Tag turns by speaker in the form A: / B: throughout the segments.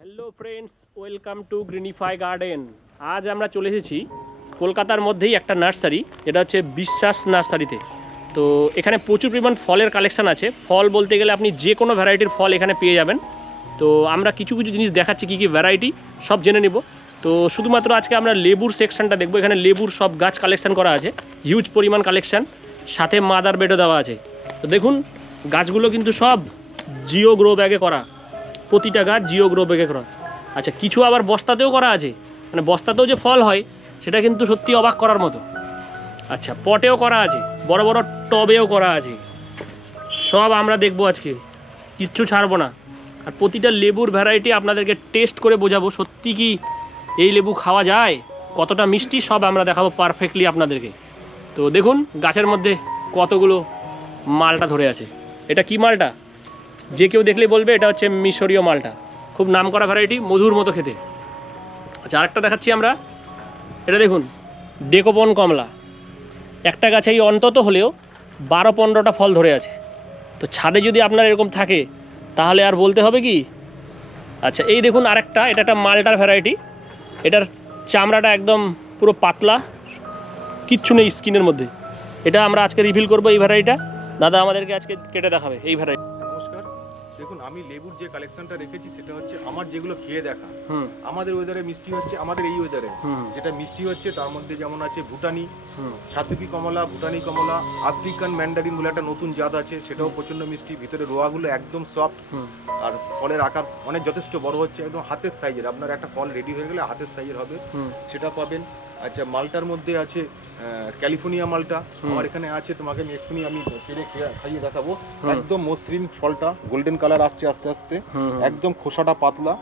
A: Hello friends welcome to Greenify garden আজ আমরা চলে এসেছি কলকাতার মধ্যেই একটা নার্সারি, যেটা হচ্ছে বিশ্বাস নার্সারিতে। তো এখানে প্রচুর পরিমাণ ফলের কালেকশান আছে। ফল বলতে গেলে আপনি যে কোনো ভ্যারাইটির ফল এখানে পেয়ে যাবেন। তো আমরা কিছু কিছু জিনিস দেখাচ্ছি, কী কী ভ্যারাইটি সব জেনে নিব। তো শুধুমাত্র আজকে আমরা লেবুর সেকশনটা দেখব। এখানে লেবুর সব গাছ কালেকশন করা আছে। হিউজ পরিমাণ কালেকশান সাথে মাদার বেডও দেওয়া আছে। তো দেখুন, গাছগুলো কিন্তু সব জিও গ্রো ব্যাগে করা। প্রতিটা গাছ জিও গ্রো করা আচ্ছা কিছু আবার বস্তাতেও করা আছে। মানে বস্তাতেও যে ফল হয়, সেটা কিন্তু সত্যি অবাক করার মতো। আচ্ছা পটেও করা আছে, বড় বড় টবেও করা আছে। সব আমরা দেখব আজকে। কিচ্ছু ছাড়বো না। আর প্রতিটা লেবুর ভ্যারাইটি আপনাদেরকে টেস্ট করে বোঝাবো, সত্যি কি এই লেবু খাওয়া যায়? কতটা মিষ্টি? সব আমরা দেখাবো পারফেক্টলি আপনাদেরকে। তো দেখুন, গাছের মধ্যে কতগুলো মালটা ধরে আছে। এটা কি মালটা? যে কেউ দেখলে বলবে এটা হচ্ছে মিশরীয় মালটা। খুব নামকরা ভ্যারাইটি মধুর মতো খেতে। আচ্ছা আরেকটা দেখাচ্ছি আমরা। এটা দেখুন, ডেকোপন কমলা। একটা গাছে এই অন্তত হলেও বারো পনেরোটা ফল ধরে আছে। তো ছাদে যদি আপনার এরকম থাকে, তাহলে আর বলতে হবে কি? আচ্ছা এই দেখুন আরেকটা, এটা একটা মালটার ভ্যারাইটি এটার চামড়াটা একদম পুরো পাতলা, কিচ্ছু নেই স্কিনের মধ্যে। এটা আমরা আজকে রিভিল করব এই ভ্যারাইটিটা দাদা আমাদেরকে আজকে কেটে দেখাবে এই ভ্যারাইটি
B: দেখুন আমি লেবুর যে কালেকশনটা রেখেছি সেটা হচ্ছে আমার যেগুলো খেয়ে দেখা। আমাদের ওয়েদারে মিষ্টি হচ্ছে আমাদের এই ওয়েদারে যেটা মিষ্টি হচ্ছে তার মধ্যে যেমন আছে ভুটানি সাতুকি কমলা ভুটানি কমলা আফ্রিকান ম্যান্ডারিন বলে একটা নতুন জাত আছে সেটাও প্রচণ্ড মিষ্টি ভিতরে রোয়াগুলো একদম সফট আর ফলের আকার অনেক যথেষ্ট বড় হচ্ছে একদম হাতের সাইজের আপনার একটা ফল রেডি হয়ে গেলে হাতের সাইজের হবে। সেটা পাবেন। আচ্ছা মালটার মধ্যে আছে ক্যালিফোর্নিয়া মালটা। আমার এখানে আছে তোমাকে আমি এক্ষুনি আমি পেরে খাইয়ে দেখাবো। একদম মসৃণ ফলটা গোল্ডেন কালার আসছে আস্তে আস্তে একদম খোসাটা পাতলা।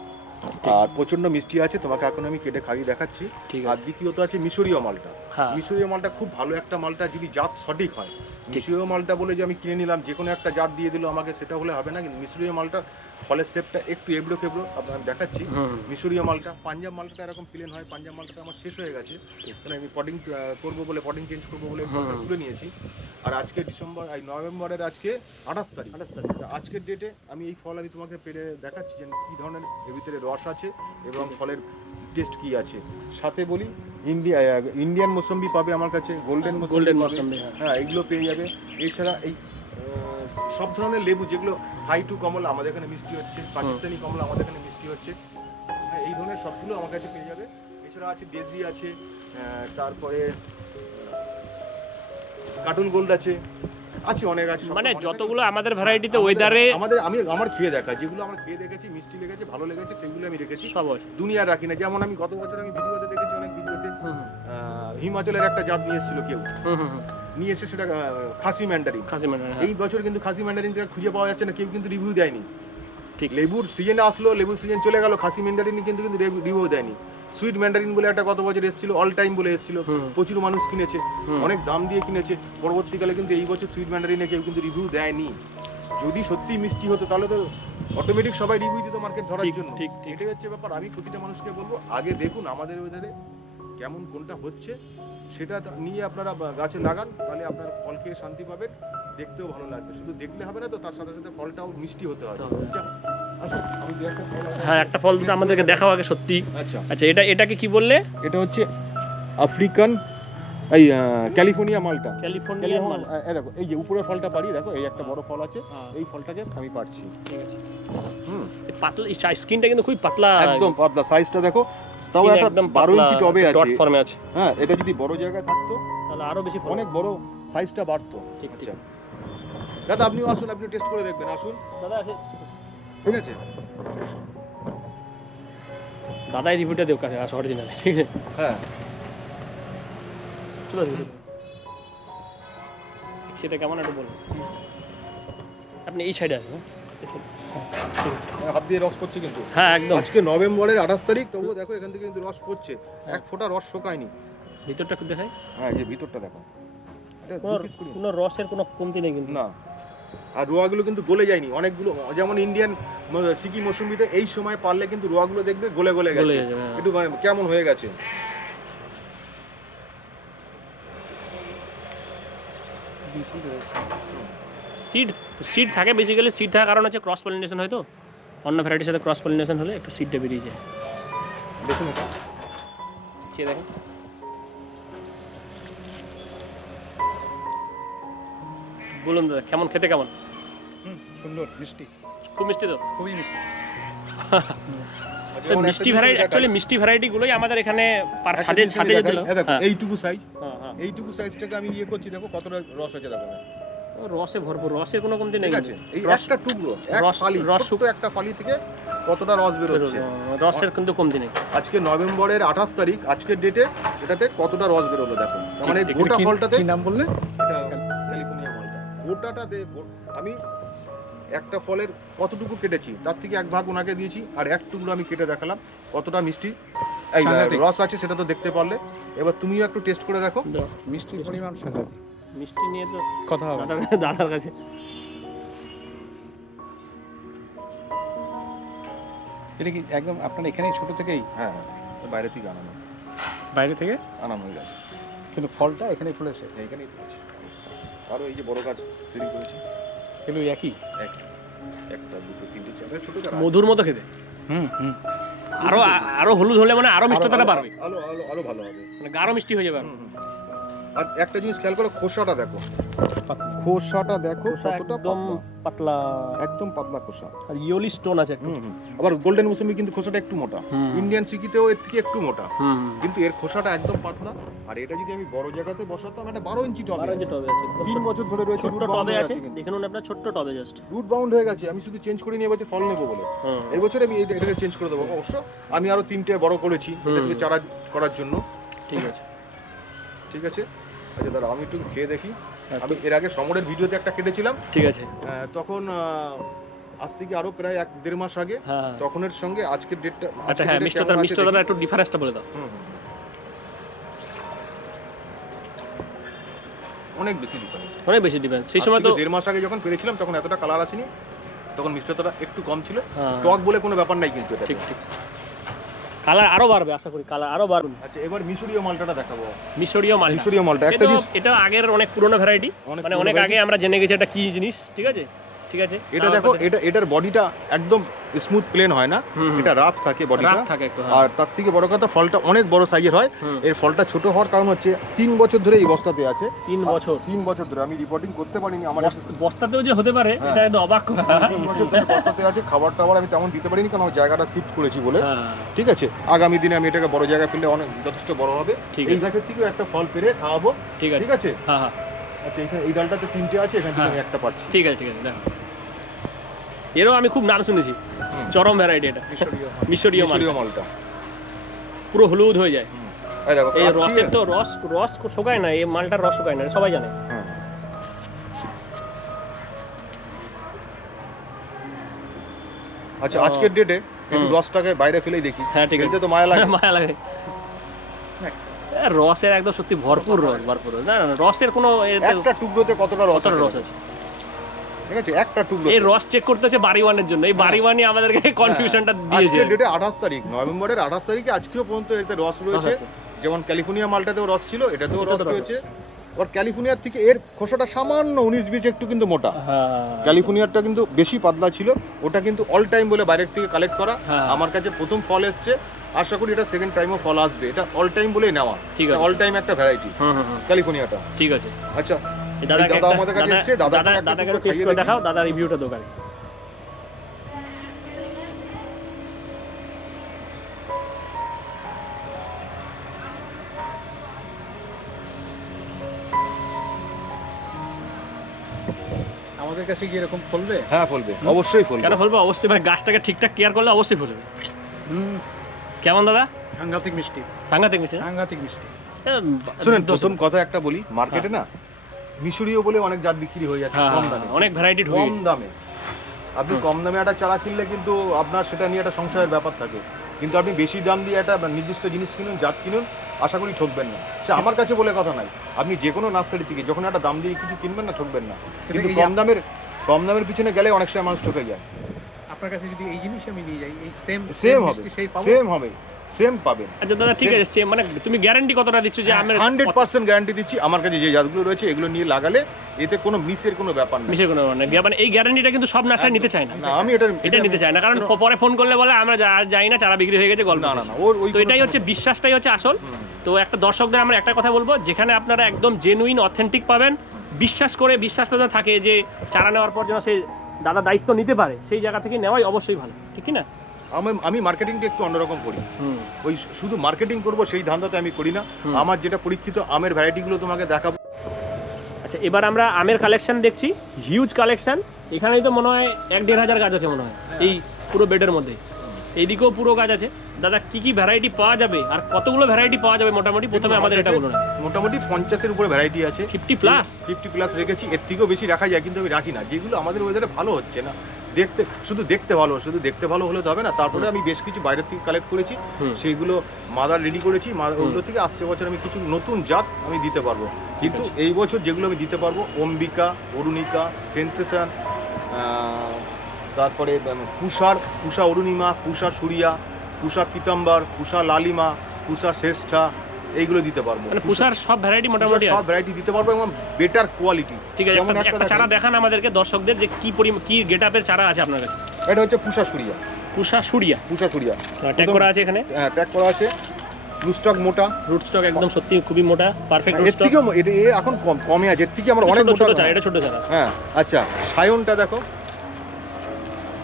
B: আর প্রচণ্ড মিষ্টি আছে তোমাকে এখন আমি কেটে খাইয়ে দেখাচ্ছি। আর দ্বিতীয়ত আছে মিশরীয় মালটা। মিশরীয় মালটা খুব ভালো একটা মালটা যদি জাত সঠিক হয়। মিশরীয় মালটা বলে যে আমি কিনে নিলাম যে কোনো একটা জাত দিয়ে দিল আমাকে সেটা হলে হবে না কিন্তু মিশরীয় মালটা ফলের শেপটা একটু এবড়ো খেবড়ো আপনার দেখাচ্ছি। মিশরীয় মালটা পাঞ্জাব মালটা এরকম প্লেন হয় পাঞ্জাব মালটা আমার শেষ হয়ে গেছে। মানে আমি পটিং করব বলে পটিং চেঞ্জ করব বলে তুলে নিয়েছি। আর আজকে ডিসেম্বর এই নভেম্বরের আজকে আঠাশ তারিখ।
A: আঠাশ তারিখ।
B: আজকের ডেটে আমি এই ফল আমি তোমাকে পেরে দেখাচ্ছি যে কী ধরনের এর ভিতরে রস আছে এবং ফলের টেস্ট কি আছে? সাথে বলি ইন্ডিয়া ইন্ডিয়ান মৌসম্বি পাবে আমার কাছে গোল্ডেন
A: গোল্ডেন
B: মৌসম্বি
A: হ্যাঁ।
B: হ্যাঁ এগুলো পেয়ে যাবে। এছাড়া এই সব ধরনের লেবু যেগুলো হাই টু কমলা আমাদের এখানে মিষ্টি হচ্ছে পাকিস্তানি কমলা আমাদের এখানে মিষ্টি হচ্ছে। হ্যাঁ এই ধরনের সবগুলো আমার কাছে পেয়ে যাবে। এছাড়া আছে ডেজি আছে তারপরে কার্টুন গোল্ড আছে। আছে অনেক আছে
A: মানে যতগুলো আমাদের ভ্যারাইটিতে ওয়েদারে
B: আমাদের আমি আমার খেয়ে দেখা যেগুলো আমার খেয়ে দেখেছি মিষ্টি লেগেছে ভালো লেগেছে সেগুলো আমি রেখেছি।
A: সব
B: দুনিয়া রাখি না। যেমন আমি গত বছর আমি ভিডিওতে দেখেছি অনেক ভিডিওতে হিমাচলের একটা জাত নিয়ে এসেছিল কেউ। নিয়ে এসে সেটা খাসি ম্যান্ডারিন
A: খাসি হ্যাঁ।
B: এই বছর কিন্তু খাসি ম্যান্ডারিনটা খুঁজে পাওয়া যাচ্ছে না কেউ কিন্তু রিভিউ দেয়নি।
A: ঠিক।
B: লেবুর সিজনে আসলো লেবুর সিজন চলে গেল খাসি ম্যান্ডারিন কিন্তু কিন্তু রিভিউ দেয়নি। সুইট ম্যান্ডারিন বলে একটা গত বছর এসেছিল অল টাইম বলে এসেছিল। প্রচুর মানুষ কিনেছে অনেক দাম দিয়ে কিনেছে। পরবর্তীকালে কিন্তু এই বছর সুইট ম্যান্ডারিনে কেউ কিন্তু রিভিউ দেয়নি। যদি সত্যি মিষ্টি হতো তাহলে তো অটোমেটিক সবাই রিভিউ দিত মার্কেট ধরার জন্য।
A: ঠিক ঠিক।
B: এটাই হচ্ছে ব্যাপার। আমি প্রতিটা মানুষকে বলব আগে দেখুন আমাদের ওয়েদারে কেমন কোনটা হচ্ছে। সেটা নিয়ে আপনারা গাছে লাগান তাহলে আপনার ফল খেয়ে শান্তি পাবেন। দেখতেও ভালো লাগবে। শুধু দেখলে হবে না তো তার সাথে সাথে ফলটাও মিষ্টি হতে হবে। আছে।
A: হ্যাঁ একটা ফল দুটো আমাদেরকে দেখাও আগে সত্যি।
B: আচ্ছা।
A: আচ্ছা এটা এটাকে কি বললে?
B: এটা হচ্ছে আফ্রিকান এই ক্যালিফোর্নিয়া মালটা। ক্যালিফোর্নিয়া এই দেখো এই যে উপরের ফলটা পারি দেখো এই একটা বড় ফল আছে
A: হ্যাঁ,
B: এই ফলটাকে আমি পারছি হুম।
A: পাতলা স্কিনটা কিন্তু খুবই পাতলা।
B: একদম পাতলা। সাইজটা দেখো তাও একটা
A: একদম
B: বারো
A: পাতলা
B: ইঞ্চি টবে আছে
A: ডট
B: আছে।
A: ফর্মে আছে।
B: হ্যাঁ এটা যদি বড় জায়গায় থাকতো
A: তাহলে আরও বেশি
B: অনেক বড় সাইজটা বাড়তো।
A: ঠিক ঠিক।
B: আচ্ছা। দাদা আপনিও আসুন আপনি টেস্ট করে দেখবেন আসুন।
A: দাদা আসে
B: ঠিক আছে।
A: দাদাই রিভিউটা দেও কাছে আসো অরিজিনাল ঠিক আছে?
B: হ্যাঁ।
A: চলো সেটা কেমন একটু বলুন আপনি এই সাইডে আসুন হ্যাঁ? হ্যাঁ।
B: হাত দিয়ে রস করছে কিন্তু।
A: হ্যাঁ একদম।
B: আজকে নভেম্বরের আঠাশ তারিখ তবুও দেখো এখান থেকে কিন্তু রস পড়ছে। এক ফোঁটা রস শোকায়নি।
A: ভিতরটা একটু দেখাই।
B: হ্যাঁ এই ভিতরটা দেখো।
A: কোনো রসের কোনো কমতি নেই কিন্তু।
B: না। আর রোয়াগুলো কিন্তু গলে যায়নি। অনেকগুলো যেমন ইন্ডিয়ান সিকি মৌসুমিতে এই সময় পারলে কিন্তু রোয়াগুলো দেখবে গলে গলে
A: গলে
B: গেছে
A: যাবে হ্যাঁ।
B: একটু মানে কেমন হয়ে গেছে।
A: সিড সিড থাকে বেসিক্যালি সিড থাকার কারণ হচ্ছে ক্রস পলিনেশন হয়তো অন্য ভ্যারাইটির সাথে ক্রস পলিনেশন হলে একটু সিডটা বেরিয়ে যায়।
B: দেখুন এটা।
A: খেয়ে দেখেন। বলুন দাদা কেমন খেতে কেমন?
C: সুন্দর মিষ্টি।
A: খুব মিষ্টি তো?
C: খুবই মিষ্টি।
A: মিষ্টি ভ্যারাইটি অ্যাকচুয়ালি মিষ্টি ভ্যারাইটিগুলোই আমাদের এখানে পার ছাদে ছাদে হ্যাঁ
B: এইটুকু সাইজ
A: হ্যাঁ, হ্যাঁ।
B: এইটুকু সাইজটাকে আমি ইয়ে করছি দেখো কতটা রস আছে দেখো।
A: রসে ভরপুর রসের কোনো কমতি নেই
B: আছে এই একটা টুকরো এক ফালি
A: রস-
B: একটা ফালি থেকে কতটা রস বেরোচ্ছে?
A: রসের কিন্তু কমতি নেই।
B: আজকে নভেম্বরের আঠাশ তারিখ আজকের ডেটে এটাতে কতটা রস বেরোলো দেখো। মানে গোটা ফলটাতে
C: কি নাম বললে?
B: ক্যালিফোর্নিয়া মালটা গোটাটা আমি একটা ফলের কতটুকু কেটেছি তার থেকে এক ভাগ ওনাকে দিয়েছি আর এক টুকরো আমি কেটে দেখালাম কতটা মিষ্টি। এই রস আছে সেটা তো দেখতে পারলে। এবার তুমিও একটু টেস্ট করে দেখো।
C: মিষ্টির পরিমাণ
A: মিষ্টি। নিয়ে তো
C: কথা হবে।
A: দাদার কাছে
C: এটা কি একদম আপনার এখানেই ছোট থেকেই?
B: হ্যাঁ বাইরে থেকে আনানো।
C: বাইরে থেকে?
B: আনানো হয়ে গেছে।
C: কিন্তু ফলটা এখানেই ফলেছে।
B: এইখানেই পেয়েছি আরও এই যে বড় গাছ তৈরি করেছি।
C: এগুলো একই?
B: এক- একটা দুটো তিনটে চারটা ছোট চারা
A: মধুর মতো খেতে।
C: হুম হুম।
A: আরও আরও হলুদ হলে মানে আরও মিষ্টতাটা বাড়বে।
B: আলো আরও আরও ভালো হবে।
A: মানে গাঢ় মিষ্টি হয়ে যাবে
B: আরও। একটা জিনিস খেয়াল করো খোসাটা দেখো। খোসাটা দেখো কতটা
A: একদম
B: পাতলা। একদম পাতলা খোসা।
A: আর ইয়োলি স্টোন আছে একটু।
B: আবার গোল্ডেন মুসুমি কিন্তু খোসাটা একটু মোটা। ইন্ডিয়ান সিকিতেও এর থেকে একটু মোটা। কিন্তু এর খোসাটা একদম পাতলা। আর এটা যদি আমি বড় জায়গাতে বসাতাম একটা বারো ইঞ্চি টবে
A: বারো ইঞ্চি টবে আছে।
B: তিন বছর ধরে রয়েছে root
A: টবে আছে।
B: কিন্তু।
A: দেখে আপনার ছোট্ট টবে জাস্ট
B: রুট বাউন্ড হয়ে গেছে। আমি শুধু চেঞ্জ করে নিয়ে এবছর ফল নেব বলে। এই বছর আমি এটা- এটাকে চেঞ্জ করে দেবো। অবশ্য আমি আরও তিনটে বড় করেছি। এটা চারা করার জন্য।
A: ঠিক আছে।
B: ঠিক আছে? আচ্ছা দাদা আমি একটু খেয়ে দেখি।
A: হ্যাঁ,
B: আমি এর আগে সমরের ভিডিওতে একটা কেটেছিলাম।
A: ঠিক আছে।
B: তখন আজ থেকে আরও প্রায় এক দেড় মাস আগে
A: হ্যাঁ
B: তখনের সঙ্গে আজকের ডেটটা
A: আচ্ছা হ্যাঁ মিষ্টতা মিষ্টতাটা একটু ডিফারেন্সটা বলে দাও।
B: অনেক বেশি ডিফারেন্স
A: অনেক বেশি ডিফারেন্স সেই সময় তো
B: দেড় মাস আগে যখন পেরেছিলাম তখন এতটা কালার আসেনি। তখন মিষ্টতাটা একটু কম ছিল।
A: হ্যাঁ,
B: টক বলে কোনো ব্যাপার নাই কিন্তু এটা
A: ঠিক ঠিক। কালার আরও বাড়বে আশা করি কালার আরও বাড়বে।
B: আচ্ছা এবার মিশরীয় মালটাটা দেখাবো।
A: মিশরীয় মাল
B: মিশরীয় মালটা
A: এটা আগের অনেক পুরনো ভ্যারাইটি মানে অনেক আগে আমরা জেনে গেছি এটা কি জিনিস ঠিক আছে? ঠিক আছে?
B: এটা দেখো এটা এটার বডিটা একদম স্মুথ প্লেন হয় না। এটা রাফ থাকে বডিটা।
A: থাকে একটু হ্যাঁ।
B: আর তার থেকে বড় কথা ফলটা অনেক বড় সাইজের হয়। এর ফলটা ছোট হওয়ার কারণ হচ্ছে তিন বছর ধরে এই বস্তাতে আছে।
A: তিন বছর।
B: তিন বছর ধরে আমি রিপোর্টিং করতে পারিনি আমার
A: বস্তাতেও যে হতে পারে
B: হ্যাঁ।
A: এটা একদম অবাক করা।
B: তিন বছর ধরে বস্তাতে আছে খাবার টাবার আমি তেমন দিতে পারিনি কারণ আমার জায়গাটা শিফট করেছি বলে।
A: হ্যাঁ,
B: ঠিক আছে? আগামী দিনে আমি এটাকে বড় জায়গায় ফেললে অনেক যথেষ্ট বড় হবে।
A: ঠিক
B: এই গাছের থেকেও একটা ফল পেরে খাওয়াবো।
A: ঠিক আছে।
B: ঠিক আছে?
A: হ্যাঁ হ্যাঁ।
B: আচ্ছা এখানে এই ডালটাতে তিনটে আছে এখান একটা পাচ্ছি
A: ঠিক আছে ঠিক আছে দেখো। এরও আমি খুব নাম শুনেছি। চরম ভ্যারাইটি এটা।
C: মিশরীয় মাল।
A: মিশরীয়
B: মালটা।
A: পুরো হলুদ হয়ে যায়।
B: এই দেখো
A: এই রসের তো রস রস শোকায় না এই মালটার রস শোকায় না সবাই জানে।
B: আচ্ছা আজকের ডেটে একটু রসটাকে বাইরে ফেলেই দেখি।
A: হ্যাঁ ঠিক আছে।
B: তো মায়া লাগে।
A: মায়া লাগে। রসের একদম সত্যি ভরপুর রস ভরপুর রস। না না না, রসের কোনো
B: একটা টুকরোতে কতটা রস
A: রস আছে?
B: ঠিক আছে? একটা টুকরো
A: এই রস চেক করতে হচ্ছে বাড়ি ওয়ানের জন্য। এই বাড়ি ওয়ানই আমাদেরকে কনফিউশনটা দিয়েছে।
B: আজকের ডেটে আঠাশ তারিখ নভেম্বরের আঠাশ তারিখে আজকেও পর্যন্ত এতে রস রয়েছে। যেমন ক্যালিফোর্নিয়া মালটাতেও রস ছিল এটাতেও রস রয়েছে। আবার ক্যালিফোর্নিয়ার থেকে এর খোসাটা সামান্য উনিশ বিশ একটু কিন্তু মোটা।
A: হ্যাঁ।
B: ক্যালিফোর্নিয়ারটা কিন্তু বেশি পাতলা ছিল। ওটা কিন্তু অল টাইম বলে বাইরের থেকে কালেক্ট করা।
A: হ্যাঁ।
B: আমার কাছে প্রথম ফল এসছে। আশা করি এটা সেকেন্ড টাইমও ফল আসবে। এটা অল টাইম বলেই নেওয়া।
A: ঠিক আছে।
B: অল টাইম একটা ভ্যারাইটি ক্যালিফোর্নিয়াটা।
A: ঠিক আছে।
B: আচ্ছা।
A: দাদাকে
B: দাদা আমাদের কাছে
A: দাদা- দাদা- দাদাকে টেস্ট করে দেখাও দাদা রিভিউটা দোকানে।
C: আমাদের কাছে কি এরকম ফলবে?
B: হ্যাঁ ফলবে। অবশ্যই ফলবে।
A: কেন ফলবে? অবশ্যই মানে গাছটাকে ঠিকঠাক কেয়ার করলে অবশ্যই ফলবে।
C: হুম।
A: কেমন দাদা?
C: সাংঘাতিক মিষ্টি।
A: সাংঘাতিক মিষ্টি
C: সাংঘাতিক মিষ্টি।
B: শুনেন প্রথম কথা একটা বলি মার্কেটে না মিশরীয় বলে অনেক জাত বিক্রি হয়ে যাচ্ছে
A: হ্যাঁ,
B: কম
A: হ্যাঁ,
B: দামে।
A: অনেক ভ্যারাইটি
B: কম দামে। আপনি কম দামে একটা চারা কিনলে কিন্তু আপনার সেটা নিয়ে একটা সংশয়ের ব্যাপার থাকে। কিন্তু আপনি বেশি দাম দিয়ে একটা নির্দিষ্ট জিনিস কিনুন জাত কিনুন আশা করি ঠকবেন না। সে আমার কাছে বলে কথা নাই। আপনি যে কোনো নার্সারি থেকে যখন একটা দাম দিয়ে কিছু কিনবেন না ঠকবেন না। কিন্তু কম দামের কম দামের পিছনে গেলে অনেক সময় মানুষ ঠকে যায়।
C: আপনার কাছে যদি এই জিনিস আমি নিয়ে যাই এই সেম
B: সেম হবে। সেম হবে। সেম পাবেন।
A: আচ্ছা দাদা ঠিক আছে same, মানে তুমি গ্যারান্টি কতটা দিচ্ছ যে আমের
B: হান্ড্রেড পার্সেন্ট গ্যারান্টি দিচ্ছি আমার কাছে যে জাতগুলো রয়েছে এগুলো নিয়ে লাগালে এতে কোনো মিসের কোনো ব্যাপার নেই
A: মিশের কোনো মানে মানে এই গ্যারান্টিটা কিন্তু সব নার্সারি নিতে চায় না।
B: না আমি এটা
A: এটা নিতে চায় না কারণ পরে ফোন করলে বলে আমরা আর যাই না চারা বিক্রি হয়ে গেছে গল্প
B: না না ওর ওই
A: তো এটাই হচ্ছে বিশ্বাসটাই হচ্ছে আসল। তো একটা দর্শকদের আমরা একটা কথা বলব যেখানে আপনারা একদম জেনুইন অথেন্টিক পাবেন। বিশ্বাস করে বিশ্বাস থাকে যে চারা নেওয়ার পর যেন সেই দাদা দায়িত্ব নিতে পারে সেই জায়গা থেকে নেওয়াই অবশ্যই ভালো। ঠিক না?
B: আমি আমি মার্কেটিংটা একটু অন্যরকম করি। ওই শুধু মার্কেটিং করব সেই ধান্দাতে আমি করি না। আমার যেটা পরীক্ষিত আমের ভ্যারাইটিগুলো তোমাকে দেখাবো।
A: আচ্ছা এবার আমরা আমের কালেকশন দেখছি। হিউজ কালেকশন এখানেই তো মনে হয় এক দেড় হাজার গাছ আছে মনে হয়। এই পুরো বেডের মধ্যে। এইদিকেও পুরো গাছ আছে। দাদা কি কি ভ্যারাইটি পাওয়া যাবে? আর কতগুলো ভ্যারাইটি পাওয়া যাবে মোটামুটি? প্রথমে আমাদের এটা বলুন।
B: মোটামুটি পঞ্চাশের উপরে ভ্যারাইটি আছে।
A: ফিফটি প্লাস
B: ফিফটি প্লাস রেখেছি। এর থেকেও বেশি রাখা যায় কিন্তু আমি রাখি না। যেগুলো আমাদের ওয়েদারে ভালো হচ্ছে না। দেখতে শুধু দেখতে ভালো শুধু দেখতে ভালো হলে তো হবে না। তারপরে আমি বেশ কিছু বাইরের থেকে কালেক্ট করেছি। সেইগুলো মাদার রেডি করেছি। মাদার ওগুলো থেকে আসছে বছর আমি কিছু নতুন জাত আমি দিতে পারব। কিন্তু এই বছর যেগুলো আমি দিতে পারব অম্বিকা অরুণিকা সেন্সেশন তারপরে কুষার কুষা অরুণিমা কুষা সুরিয়া কুষা পিতাম্বর কুষা লালিমা কুষা শ্রেষ্ঠা এইগুলো দিতে পারব।
A: মানে পুষার সব ভ্যারাইটি মোটামুটি
B: সব ভ্যারাইটি দিতে পারব এবং বেটার কোয়ালিটি
A: ঠিক আছে একটা- চারা দেখান। আমাদেরকে দর্শকদের যে কি পরি কি গেট আপের চারা আছে আপনার কাছে
B: এটা হচ্ছে পুষা সুরিয়া
A: পুষা সুরিয়া
B: পুষা সুরিয়া
A: ট্যাগ করা আছে এখানে।
B: হ্যাঁ ট্যাগ করা আছে। রুস্টক মোটা।
A: রুট স্টক একদম সত্যি খুবই মোটা পারফেক্ট রুট স্টক
B: এটা এখন কম কমে আছে। এর থেকে আমরা অনেক
A: ছোট চারা এটা ছোট চারা।
B: হ্যাঁ আচ্ছা সায়নটা দেখো।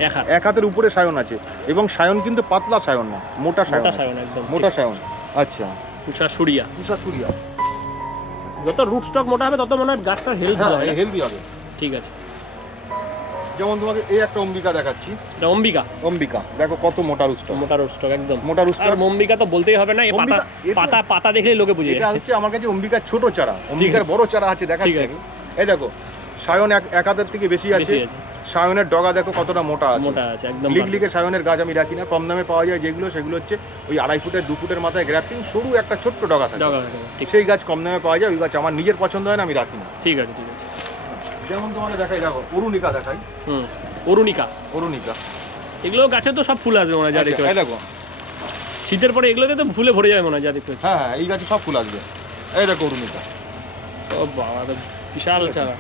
A: এক
B: এক হাতের উপরে সায়ন আছে। এবং সায়ন কিন্তু পাতলা সায়ন না মোটা সায়ন
A: মোটা সায়ন একদম
B: মোটা সায়ন। আচ্ছা।
A: পুষা সুরিয়া।
B: পুষা সুরিয়া।
A: যত রুট স্টক মোটা হবে তত মনে হয় গাছটার হেলথ
B: হ্যাঁ
A: হবে।
B: হেলদি হবে।
A: ঠিক আছে।
B: যেমন তোমাকে এই একটা অম্বিকা দেখাচ্ছি।
A: এটা অম্বিকা?
B: অম্বিকা। দেখো কত মোটা রুস্টক
A: মোটা রুট স্টক একদম।
B: মোটা রুস্টক
A: অম্বিকা তো বলতেই হবে না এই পাতা পাতা পাতা দেখলেই লোকে বুঝে
B: এটা হচ্ছে আমার কাছে অম্বিকার ছোট চারা। অম্বিকার বড় চারা আছে দেখাচ্ছি এই দেখো সায়ন এক এক হাতের থেকে বেশি আছে। সায়নের ডগা দেখো কতটা মোটা আছে।
A: মোটা আছে একদম
B: লিগ লিগের সায়নের গাছ আমি রাখি না। কম দামে পাওয়া যায় যেগুলো সেগুলো হচ্ছে ওই আড়াই ফুটের দু ফুটের মাথায় গ্রাফটিং। সরু একটা ছোট্ট ডগা থাকে।
A: ডগা ঠিক।
B: সেই গাছ কম দামে পাওয়া যায় ওই গাছ আমার নিজের পছন্দ হয় না আমি রাখি না।
A: ঠিক আছে ঠিক আছে।
B: যেমন তোমাকে দেখাই দেখো অরুণিকা দেখাই।
A: হুম অরুণিকা।
B: অরুণিকা।
A: এগুলো গাছে তো সব ফুল আসবে মনে হয় যা দেখতে
B: আচ্ছা, দেখো।
A: শীতের পরে এগুলোতে তো ফুলে ভরে যাবে মনে হয় যা দেখতে
B: হ্যাঁ হ্যাঁ এই গাছে সব ফুল আসবে। এই দেখো অরুণিকা।
A: ও বাবা বিশাল চারা।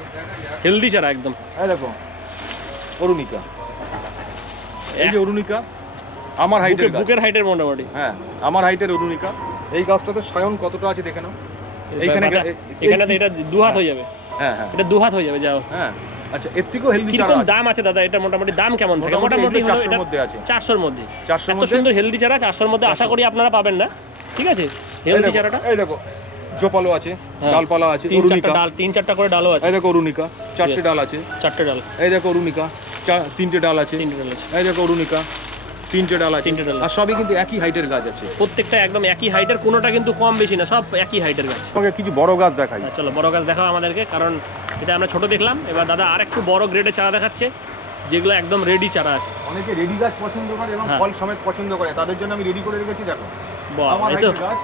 A: হেলদি চারা একদম।
B: এই দেখো অরুণিকা। এই যে অরুণিকা আমার হাইটের
A: বুকের হাইটের মোটামুটি।
B: হ্যাঁ আমার হাইটের অরুণিকা। এই গাছটাতে সায়ন কতটা আছে দেখে নাও। এইখানে
A: এখানে এটা দু হাত হয়ে যাবে।
B: হ্যাঁ হ্যাঁ
A: এটা দু হাত হয়ে যাবে যা অবস্থা।
B: হ্যাঁ আচ্ছা এর থেকেও হেলদি চারা
A: কীরকম দাম আছে দাদা? এটা মোটামুটি দাম কেমন থাকে?
B: মোটামুটি মধ্যে আছে।
A: মধ্যে। সুন্দর হেলদি চারা মধ্যে আশা করি আপনারা পাবেন না। ঠিক আছে? হেলদি চারাটা?
B: এই দেখো জোপালো আছে
A: হ্যাঁ।
B: ডালপালা আছে
A: তিন চারটা ডাল তিন চারটা করে ডালও আছে।
B: এই দেখো অরুণিকা চারটে ডাল আছে।
A: চারটে ডাল।
B: এই দেখো অরুণিকা তিনটে ডাল আছে।
A: তিনটে ডাল আছে।
B: এই দেখো অরুণিকা তিনটে ডাল আছে।
A: তিনটে ডাল
B: আর সবই কিন্তু একই হাইটের গাছ আছে।
A: প্রত্যেকটা একদম একই হাইটের কোনোটা কিন্তু কম বেশি না সব একই হাইটের গাছ।
B: তোমাকে কিছু বড় গাছ দেখাই।
A: আর চলো বড় গাছ দেখাও আমাদেরকে কারণ এটা আমরা ছোট দেখলাম। এবার দাদা আর একটু বড় গ্রেডের চারা দেখাচ্ছে যেগুলো একদম রেডি চারা আছে।
B: অনেকে রেডি গাছ পছন্দ করে এবং
A: হ্যাঁ।
B: ফল সমেত পছন্দ করে তাদের জন্য আমি রেডি করে রেখেছি দেখো।
A: এ তো
B: গাছ।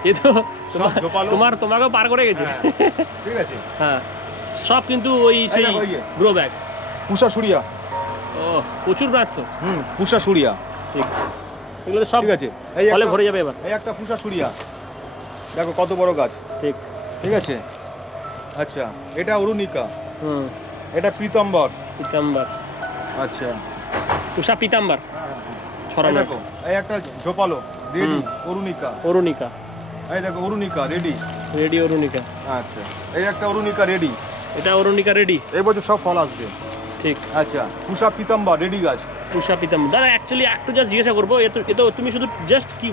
A: তোমার তোমাকেও পার করে গেছে।
B: হ্যাঁ, ঠিক আছে।
A: হ্যাঁ সব কিন্তু ওই সেই
B: দেখো,
A: গ্রো ব্যাগ
B: পুষা সুরিয়া।
A: ও প্রচুর ব্রাঞ্চ তো
B: হুম পুষা সুরিয়া।
A: এগুলো সব
B: ঠিক আছে এই
A: ফলে ভরে যাবে এবার।
B: এই একটা পুষা সুরিয়া। দেখো কত বড় গাছ।
A: ঠিক।
B: ঠিক আছে? আচ্ছা এটা অরুণিকা।
A: হুম।
B: এটা প্রীতম্বর।
A: পিতাম্বার
B: আচ্ছা।
A: উষা পিতাম্বার।
B: এই
A: ছড়ানো।
B: দেখো এই একটা ঝোপালো। রেডি অরুণিকা।
A: অরুণিকা।
B: এই দেখো অরুণিকা রেডি
A: রেডি অরুণিকা।
B: আচ্ছা এই একটা অরুণিকা রেডি
A: এটা অরুণিকা রেডি
B: এই বছর সব ফল আসবে।
A: ঠিক।
B: আচ্ছা পুষা পিতাম্বর রেডি গাছ
A: উষা পিতাম্বার। দাদা অ্যাকচুয়ালি একটু জাস্ট জিজ্ঞাসা করব এ তো তুমি শুধু জাস্ট কি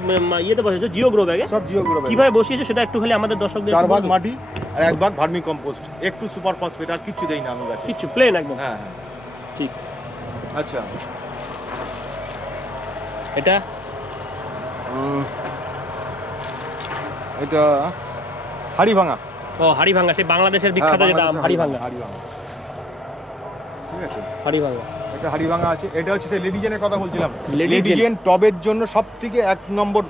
A: ইয়েতে বসেছো জিও গ্রো ব্যাগে
B: সব জিও গ্রো
A: কীভাবে বসিয়েছো সেটা একটু খালি আমাদের দর্শকদের
B: চার ভাগ মাটি আর এক ভাগ ভার্মি কম্পোস্ট একটু সুপার ফসফেট আর কিচ্ছু দেই না আমি গাছে
A: কিচ্ছু প্লেন একদম।
B: হ্যাঁ হ্যাঁ।
A: ঠিক।
B: আচ্ছা।
A: এটা
B: এটা হাড়ি ভাঙা
A: ও হাড়ি সেই বাংলাদেশের বিখ্যাত
B: হ্যাঁ,
A: যেটা
B: বাংলাদেশের
A: হাড়ি ভাঙ্গা
B: হাড়ি ভাঙা ঠিক আছে।
A: হাড়ি ভাঙ্গা
B: এটা হাড়ি ভাঙা আছে এটা হচ্ছে সেই লেডিজেনের কথা বলছিলাম।
A: লেডিজেন।
B: লেডিজেন টবের জন্য সব থেকে এক নম্বর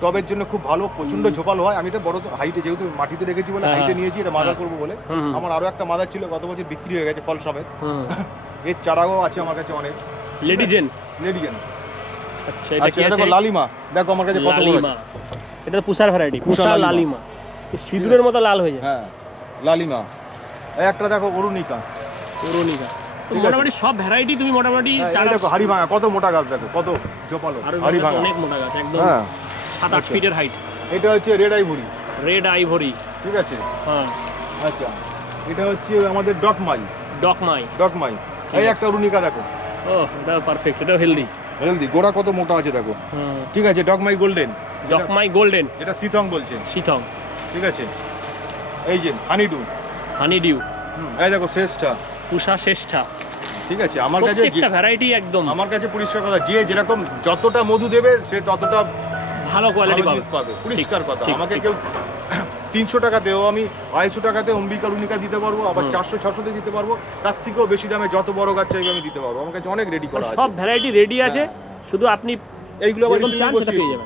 B: টবের জন্য খুব ভালো
A: প্রচণ্ড
B: ঝোপালো হয়। আমি এটা বড় হাইটে যেহেতু মাটিতে রেখেছি বলে
A: হ্যাঁ,
B: হাইটে
A: হ্যাঁ।
B: নিয়েছি এটা মাদার। করব বলে। আমার আরও একটা মাদার ছিল গত বছর বিক্রি হয়ে গেছে ফল সমেত। এর চারাও আছে আমার কাছে অনেক।
A: লেডিজেন?
B: লেডিকেন
A: আচ্ছা এটা
B: আচ্ছা
A: কি আছে?
B: লালিমা। দেখো আমার কাছে কত
A: লালিমা। এটা পুষার ভ্যারাইটি
B: পুষা
A: পুষা
B: লালিমা।
A: সিঁদুরের মতো লাল হয়ে যায়।
B: হ্যাঁ লালিমা। এই একটা দেখো অরুণিকা।
A: অরুণিকা। মোটামুটি সব ভ্যারাইটি তুমি মোটামুটি
B: হ্যাঁ,
A: চারা
B: দেখো হাড়ি ভাঙা কত মোটা গাছ দেখো কত জোপালো হাড়ি ভাঙা।
A: অনেক মোটা গাছ একদম
B: হ্যাঁ।
A: সাত আট
B: আচ্ছা।
A: ফিটের হাইট
B: এটা হচ্ছে রেড আইভরি
A: রেড আইভরি
B: ঠিক আছে?
A: হ্যাঁ।
B: আচ্ছা। এটা হচ্ছে আমাদের ডকমাই।
A: ডকমাই।
B: ডকমাই। এই একটা অরুণিকা দেখো।
A: ও এটা পারফেক্ট এটাও হেলদি
B: হেলদি গোড়া কত মোটা আছে দেখো। ঠিক আছে ডকমাই গোল্ডেন।
A: ডকমাই গোল্ডেন।
B: যেটা সিথং বলছেন।
A: সিথং।
B: ঠিক আছে। এই যে হানিডু।
A: হানি ডিউ
B: এই দেখো শেষটা।
A: পুষা শ্রেষ্ঠা
B: ঠিক আছে আমার কাছে
A: প্রত্যেকটা ভ্যারাইটি একদম।
B: আমার কাছে পরিষ্কার কথা যে যেরকম যতটা মধু দেবে সে ততটা
A: ভালো কোয়ালিটি পাবে।
B: পরিষ্কার কথা। আমাকে কেউ তিনশো টাকাতেও আমি আড়াইশো টাকাতে অম্বিকা রুনিকা দিতে পারব আবার। চারশো ছশোতে দিতে পারব। তার থেকেও বেশি দামে যত বড় গাছ চাইবে আমি দিতে পারব। আমার কাছে অনেক রেডি করা আছে।
A: সব ভ্যারাইটি রেডি আছে
B: হ্যাঁ।
A: শুধু আপনি
B: এইগুলো আবার।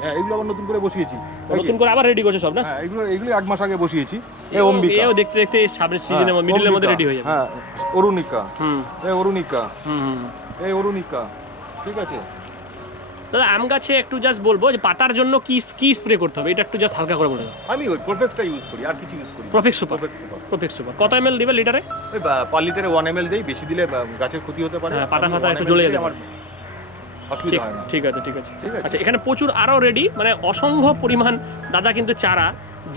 B: হ্যাঁ এইগুলো আবার নতুন করে বসিয়েছি।
A: নতুন করে আবার রেডি করছে সব না?
B: হ্যাঁ এইগুলো এইগুলো এক মাস আগে বসিয়েছি। এই অম্বিকা।
A: এও দেখতে দেখতে সামনের সিজনের
B: হ্যাঁ,
A: মিডলের মধ্যে রেডি হয়ে যাবে।
B: হ্যাঁ অরুণিকা।
A: হুম।
B: এই অরুণিকা।
A: হুম হুম।
B: এই অরুণিকা। ঠিক আছে?
A: দাদা আম গাছে একটু জাস্ট বলব যে পাতার জন্য কি কি স্প্রে করতে হবে? এটা একটু জাস্ট হালকা করে বলে দাও।
B: আমি ওই প্রফেক্টটা ইউজ করি আর কিছু ইউজ করি
A: প্রফেক্ট সুপার
B: প্রফেক্ট সুপার
A: কত এমএল দিবে লিটারে
B: ওই পার লিটারে ওয়ান এম এল দেই বেশি দিলে গাছের ক্ষতি হতে পারে।
A: হ্যাঁ, পাতা ফাতা একটু জ্বলে যেতে
B: আমার অসুবিধা
A: ঠিক ঠিক আছে ঠিক আছে।
B: ঠিক আছে।
A: আচ্ছা এখানে প্রচুর আরও রেডি মানে অসংখ্য পরিমাণ দাদা কিন্তু চারা।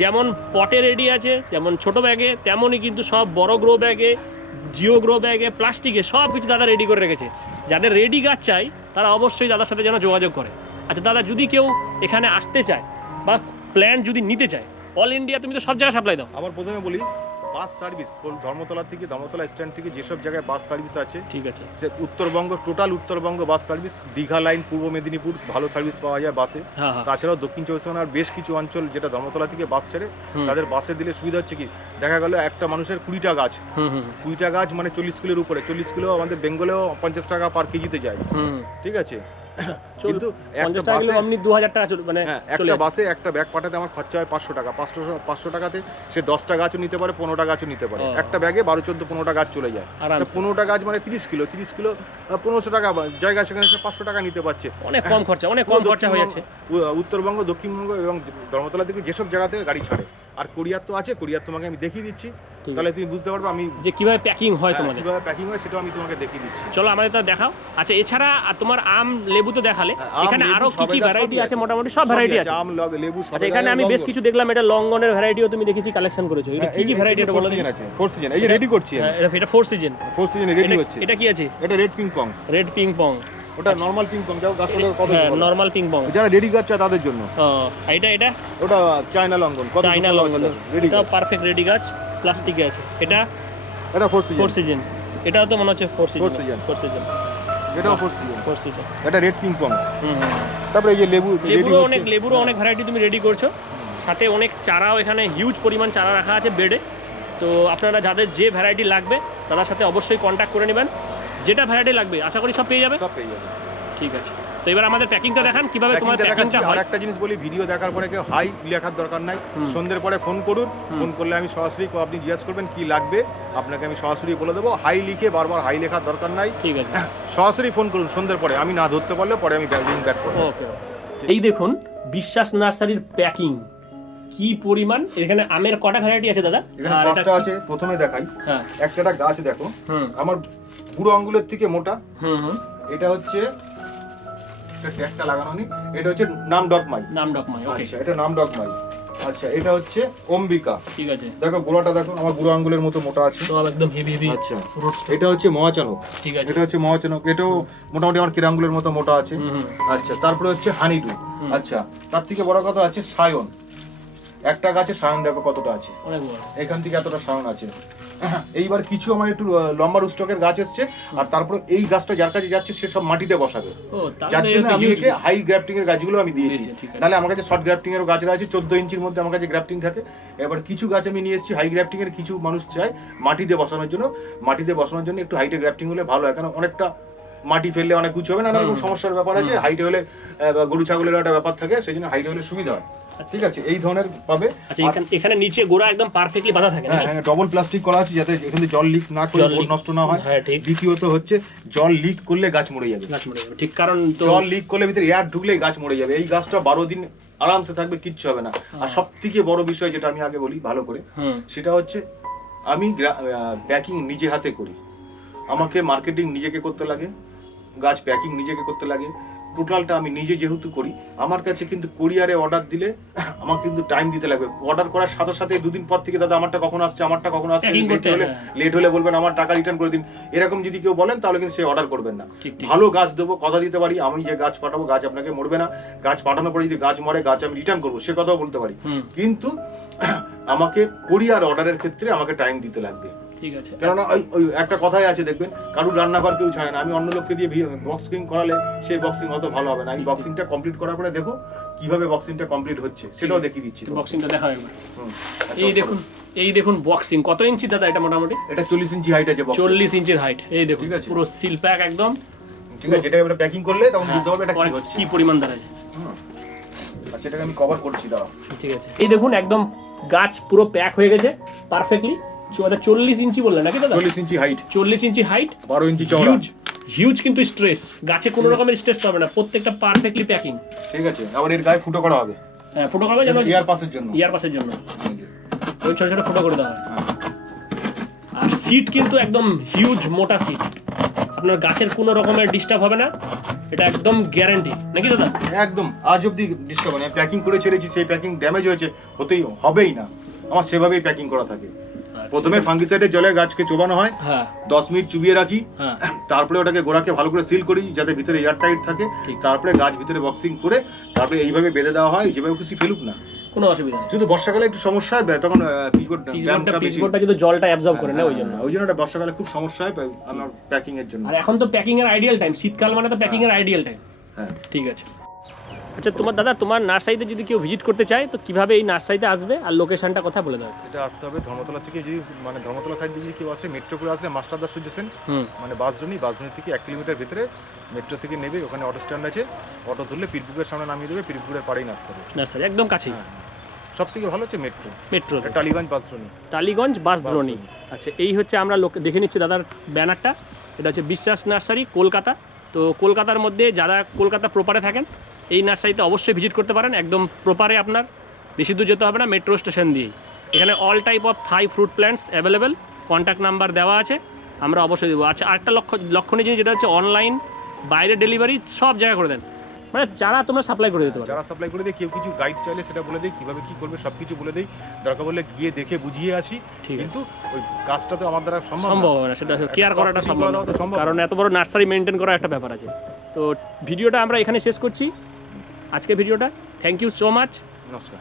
A: যেমন পটে রেডি আছে যেমন ছোট ব্যাগে তেমনই কিন্তু সব বড় গ্রো ব্যাগে জিও গ্রো ব্যাগে, প্লাস্টিকে সব কিছু দাদা রেডি করে রেখেছে। যাদের রেডি গাছ চাই, তারা অবশ্যই দাদার সাথে যেন যোগাযোগ করে। আচ্ছা দাদা, যদি কেউ এখানে আসতে চায় বা প্ল্যান যদি নিতে চায় অল ইন্ডিয়া তুমি তো সব জায়গায় সাপ্লাই দাও।
B: আমার প্রথমে বলি বাস সার্ভিস ধর্মতলা থেকে ধর্মতলা স্ট্যান্ড থেকে যেসব জায়গায় বাস সার্ভিস আছে
A: ঠিক আছে।
B: সে Uttarbanga total Uttarbanga bus service Digha line Purba Medinipur ভালো সার্ভিস পাওয়া যায় বাসে।
A: হ্যাঁ হ্যাঁ।
B: তাছাড়াও দক্ষিণ চব্বিশ পরগনার বেশ কিছু অঞ্চল যেটা ধর্মতলা থেকে বাস ছেড়ে তাদের বাসে দিলে সুবিধা হচ্ছে কি? দেখা গেল একটা মানুষের কুড়িটা গাছ। কুড়িটা গাছ মানে চল্লিশ কিলোর উপরে। চল্লিশ কিলো আমাদের বেঙ্গলেও পঞ্চাশ টাকা পার কেজিতে যায়। ঠিক আছে? কিন্তু
A: পঞ্চাশ টাকা কিলো অমনি দু হাজার টাকা মানে
B: হ্যাঁ একটা বাসে একটা ব্যাগ পাঠাতে আমার খরচা হয় পাঁচশো টাকা। পাঁচশো পাঁচশো টাকাতে সে দশটা গাছও নিতে পারে পনেরোটা গাছও নিতে পারে। একটা ব্যাগে বারো চোদ্দ পনেরোটা গাছ চলে যায়। পনেরোটা গাছ মানে তিরিশ কিলো। তিরিশ কিলো আহ, পনেরোশো টাকা জায়গা সেখানে সে পাঁচশো টাকা নিতে পারছে।
A: অনেক কম খরচা অনেক কম খরচা হয়ে যাচ্ছে।
B: উত্তরবঙ্গ দক্ষিণবঙ্গ এবং ধর্মতলা থেকে যেসব জায়গা থেকে গাড়ি ছাড়ে আর কোরিয়ার তো আছে কোরিয়ার তোমাকে আমি দেখিয়ে দিচ্ছি। তাহলে তুমি বুঝতে পারবে আমি
A: যে কীভাবে প্যাকিং হয়
B: হ্যাঁ,
A: তোমাদের।
B: কীভাবে প্যাকিং হয় সেটাও আমি তোমাকে দেখিয়ে দিচ্ছি।
A: চলো আমাদের তা দেখাও। আচ্ছা এছাড়া তোমার আম লেবু তো দেখালে? এখানে আরও কি কি ভ্যারাইটি আছে। মোটামুটি সব ভ্যারাইটি আছে
B: আম লগ- লেবু
A: আচ্ছা
B: সবেদা
A: এখানে আমি বেশ কিছু দেখলাম এটা লঙ্গনের ভ্যারাইটিও তুমি দেখেছি কালেকশন করেছ। এটা
B: হ্যাঁ,
A: কি কি ভ্যারাইটি এটা বলো দেখি?
B: আছে ফোর সিজন এই যে রেডি করছি
A: হ্যাঁ, এটা এটা ফোর সিজন
B: ফোর সিজনে রেডি হচ্ছে
A: এটা কি আছে?
B: এটা red ping pong
A: red ping pong
B: ওটা নর্মাল পিং পং যাও গাছটা কত
A: হ্যাঁ। নর্মাল পিং পং
B: যারা রেডি গাছ চায় তাদের জন্য।
A: এটা এটা?
B: ওটা China longan
A: China longan.
B: Ready
A: এটা পারফেক্ট রেডি গাছ প্লাস্টিকে আছে। এটা?
B: এটা ফোর সিজন
A: ফোর সিজন এটাও তো মনে হচ্ছে ফোর সিজন। ফোর সিজন
B: এটাও ফোর সিজন
A: ফোর সিজন
B: এটা রেড পিং পং
A: হুম
B: তারপরে এই যে লেবু
A: লেবুরও অনেক লেবুরও অনেক ভ্যারাইটি তুমি রেডি করছ। সাথে অনেক চারাও এখানে হিউজ পরিমাণ চারা রাখা আছে বেডে তো আপনারা যাদের যে ভ্যারাইটি লাগবে তাদের সাথে অবশ্যই কন্ট্যাক্ট করে নেবেন। যেটা ভ্যারাইটি লাগবে আশা করি সব পেয়ে যাবে?
B: সব পেয়ে যাবে।
A: ঠিক আছে। তো এবার আমাদের প্যাকিংটা দেখান কীভাবে তোমার প্যাকিংটা হয়।
B: আর একটা জিনিস বলি ভিডিও দেখার পরে কেউ হাই লেখার দরকার নাই। সন্ধ্যের পরে ফোন করুন। ফোন করলে আমি সরাসরি আপনি জিজ্ঞাসা করবেন কি লাগবে আপনাকে আমি সরাসরি বলে দেবো। হাই লিখে বারবার হাই লেখার দরকার নাই।
A: ঠিক আছে।
B: সরাসরি ফোন করুন সন্ধ্যের পরে। আমি না ধরতে পারলে পরে আমি লিঙ্ক ব্যাক করব।
A: এই দেখুন বিশ্বাস নার্সারির প্যাকিং। কি পরিমাণ? এখানে আমের কটা ভ্যারাইটি আছে দাদা?
B: এখানে পাঁচটা আছে প্রথমে দেখাই।
A: হ্যাঁ।
B: একটা একটা গাছ দেখো।
A: হুম।
B: আমার বুড়ো আঙ্গুলের থেকে মোটা।
A: হুম।
B: এটা হচ্ছে এটা ট্যাগটা লাগানো নেই। এটা হচ্ছে নাম ডকমাই
A: নাম ডকমাই ওকে
B: আচ্ছা এটা নাম ডকমাই আচ্ছা এটা হচ্ছে অম্বিকা।
A: ঠিক আছে।
B: দেখো গোড়াটা দেখো আমার বুড়ো আঙ্গুলের মতো মোটা আছে।
A: সব একদম হেভি হেভি
B: আচ্ছা এটা হচ্ছে মহাচালক
A: ঠিক আছে।
B: এটা হচ্ছে মহাচালক এটাও মোটামুটি আমার কিরাঙ্গুলের মতো মোটা আছে। আচ্ছা তারপরে হচ্ছে হানিডু। আচ্ছা তার থেকে বড় কথা আছে সায়ন। একটা গাছে সায়ন দেখো কতটা আছে। এখান থেকে এতটা সায়ন আছে। এইবার কিছু আমার একটু লম্বা রুস্টকের গাছ এসছে আর তারপরে এই গাছটা যার কাছে যাচ্ছে সে সব মাটিতে বসাবে। যার জন্য আমি একে হাই গ্রাফটিং এর গাছগুলো আমি দিয়েছি। তাহলে আমার কাছে শর্ট গ্রাফটিং এর গাছরা আছে চোদ্দ ইঞ্চির মধ্যে আমার কাছে গ্রাফটিং থাকে। এবার কিছু গাছ আমি নিয়ে এসেছি হাই গ্রাফটিং এর কিছু মানুষ চায় মাটিতে বসানোর জন্য। মাটিতে বসানোর জন্য একটু হাইটে গ্রাফটিং হলে ভালো হয় কারণ অনেকটা মাটি ফেললে অনেক কিছু হবে নানা রকম সমস্যার ব্যাপার আছে। হাইটে হলে গরু ছাগলের একটা ব্যাপার থাকে সেই জন্য হাইটে হলে সুবিধা হয়। ঠিক আছে এই ধরনের পাবে।
A: আচ্ছা এখানে নিচে গোড়া একদম পারফেক্টলি বাঁধা থাকে
B: হ্যাঁ হ্যাঁ ডবল প্লাস্টিক করা আছে যাতে এখানে জল লিক না করে বোর্ড নষ্ট না হয়।
A: হ্যাঁ ঠিক।
B: দ্বিতীয়ত হচ্ছে জল লিক করলে গাছ মরে যাবে।
A: গাছ মরে যাবে ঠিক। কারণ
B: জল লিক করলে ভিতরে এয়ার ঢুকলেই গাছ মরে যাবে। এই গাছটা বারো দিন আরামসে থাকবে কিচ্ছু হবে না। আর
A: হ্যাঁ।
B: সব থেকে বড় বিষয় যেটা আমি আগে বলি ভালো করে সেটা হচ্ছে আমি প্যাকিং নিজে হাতে করি। আমাকে মার্কেটিং নিজেকে করতে লাগে গাছ প্যাকিং নিজেকে করতে লাগে টোটালটা আমি নিজে যেহেতু করি আমার কাছে কিন্তু কোরিয়ারে অর্ডার দিলে আমাকে কিন্তু টাইম দিতে লাগবে। অর্ডার করার সাথে সাথে দুদিন পর থেকে দাদা আমারটা কখন আসছে? আমারটা কখন আসছে? লেট হলে
A: হ্যাঁ,
B: লেট হলে বলবেন আমার টাকা রিটার্ন করে দিন। এরকম যদি কেউ বলেন তাহলে কিন্তু সে অর্ডার করবেন না। ভালো গাছ দেবো কথা দিতে পারি আমি যে গাছ পাঠাবো গাছ আপনাকে মরবে না। গাছ পাঠানোর পরে যদি গাছ মরে গাছ আমি রিটার্ন করব সে কথাও বলতে পারি। কিন্তু আমাকে কোরিয়ার অর্ডারের ক্ষেত্রে আমাকে টাইম দিতে লাগবে।
A: ঠিক আছে।
B: কেননা ওই ওই একটা কথাই আছে দেখবেন কারুর রান্নাঘর কেউ ছাড়ে না। আমি অন্য লোককে দিয়ে বক্সিং করালে সেই বক্সিং অত ভালো হবে না। আমি বক্সিংটা কমপ্লিট করার পরে দেখো কীভাবে বক্সিংটা কমপ্লিট হচ্ছে সেটাও দেখিয়ে দিচ্ছি
A: বক্সিংটা দেখা
B: হুম।
A: এই দেখুন এই দেখুন বক্সিং কত ইঞ্চি দাদা এটা মোটামুটি?
B: এটা চল্লিশ ইঞ্চি হাইট আছে
A: চল্লিশ ইঞ্চির হাইট এই দেখুন
B: ঠিক আছে।
A: পুরো সিল প্যাক একদম।
B: ঠিক আছে এটা এবারে প্যাকিং করলে তখন
A: হ্যাঁ,
B: বুঝতে পারবে এটা কি হচ্ছে।
A: কি পরিমাণ দাঁড়ায়।
B: আচ্ছা এটাকে আমি কভার করছি দাঁড়াও।
A: ঠিক আছে। এই দেখুন একদম গাছ পুরো প্যাক হয়ে গেছে পারফেক্টলি চল্লিশ ইঞ্চি বললেন নাকি দাদা?
B: চল্লিশ ইঞ্চি হাইট
A: চল্লিশ ইঞ্চি হাইট
B: বারো ইঞ্চি চওড়া।
A: হিউজ কিন্তু স্ট্রেস গাছে কোনো রকমের স্ট্রেস পাবে না। প্রত্যেকটা পারফেক্টলি প্যাকিং
B: ঠিক আছে আবার এর গায়ে ফুটো করা হবে।
A: হ্যাঁ ফুটো করবে যেন
B: এয়ার পাসের জন্য।
A: ইয়ার পাসের জন্য। ওই ছোট ছোট ফুটো করে দেওয়া হয়। আর সিট কিন্তু একদম হিউজ মোটা সিট আপনার গাছের কোনো রকমের ডিস্টার্ব হবে না। এটা একদম গ্যারান্টি নাকি দাদা?
B: একদম। আজ অব্দি ডিস্টার্ব নেই প্যাকিং করে ছেড়েছি সেই প্যাকিং ড্যামেজ হয়েছে হতেই হবেই না। আমার সেভাবেই প্যাকিং করা থাকে। প্রথমে ফাঙ্গিসাইডের জলে গাছকে চোবানো হয়
A: হ্যাঁ।
B: দশ মিনিট চুবিয়ে রাখি
A: হ্যাঁ।
B: তারপরে ওটাকে গোড়াকে ভালো করে সিল করি যাতে ভিতরে এয়ার টাইট থাকে
A: ঠিক।
B: তারপরে গাছ ভিতরে বক্সিং করে তারপরে এইভাবে বেঁধে দেওয়া হয় যেভাবে খুশি ফেলুক না।
A: কোনো অসুবিধা নেই।
B: শুধু বর্ষাকালে একটু সমস্যা হয় তখন
A: পিচবোর্ডটা পিচবোর্ডটা কিন্তু জলটা অ্যাবজর্ব করে না ওই জন্য।
B: ওই জন্য এটা বর্ষাকালে খুব সমস্যা হয় আমার প্যাকিং এর জন্য।
A: আর এখন তো প্যাকিং এর আইডিয়াল টাইম শীতকাল মানে তো প্যাকিং এর আইডিয়াল টাইম
B: হ্যাঁ।
A: ঠিক আছে। আচ্ছা তোমার দাদা তোমার নার্সারিতে যদি কেউ ভিজিট করতে চায় তো কীভাবে এই নার্সারিতে আসবে? আর লোকেশনটা কথা বলে দাও।
B: এটা আসতে হবে ধর্মতলা থেকে যদি মানে ধর্মতলা সাইড দিয়ে যদি কেউ আসে মেট্রো করে আসলে মাস্টারদার সূর্য সেন মানে বাসজনি বাসজনি থেকে এক কিলোমিটার ভিতরে মেট্রো থেকে নেবে ওখানে অটো স্ট্যান্ড আছে অটো ধরলে পীরপুকুরের সামনে নামিয়ে দেবে পীরপুকুরের পাড়েই নার্সারি।
A: নার্সারি একদম কাছেই।
B: সব থেকে ভালো হচ্ছে মেট্রো
A: মেট্রো
B: টালিগঞ্জ বাস বাসজনি
A: টালিগঞ্জ বাস বাসদ্রোণী আচ্ছা এই হচ্ছে আমরা লোক দেখে নিচ্ছি দাদার ব্যানারটা। এটা হচ্ছে বিশ্বাস নার্সারি কলকাতা। তো কলকাতার মধ্যে যারা কলকাতা প্রপারে থাকেন এই নার্সারিতে অবশ্যই ভিজিট করতে পারেন একদম প্রপারে আপনার বেশি দূর যেতে হবে না মেট্রো স্টেশন দিয়েই। এখানে all type of Thai fruit plants available contact number দেওয়া আছে আমরা অবশ্যই দেবো। আচ্ছা আরেকটা লক্ষ্য লক্ষণীয় জিনিস যেটা হচ্ছে অনলাইন বাইরে ডেলিভারি সব জায়গায় করে দেন। মানে যারা তোমরা সাপ্লাই করে দিতে পারো।
B: যারা সাপ্লাই করে দিই কেউ কিছু গাইড চাইলে সেটা বলে দিই কীভাবে কি করবে সব কিছু বলে দিই। দরকার বললে গিয়ে দেখে বুঝিয়ে আসি
A: ঠিক
B: কিন্তু ওই কাজটা তো আমার দ্বারা সম্ভব
A: সম্ভব হবে না সেটা কেয়ার করাটা সম্ভব
B: করে তো সম্ভব।
A: কারণ এত বড় নার্সারি মেনটেন করা একটা ব্যাপার আছে। তো ভিডিওটা আমরা এখানে শেষ করছি। আজকে ভিডিওটা। থ্যাংক ইউ সো মাচ
B: নমস্কার।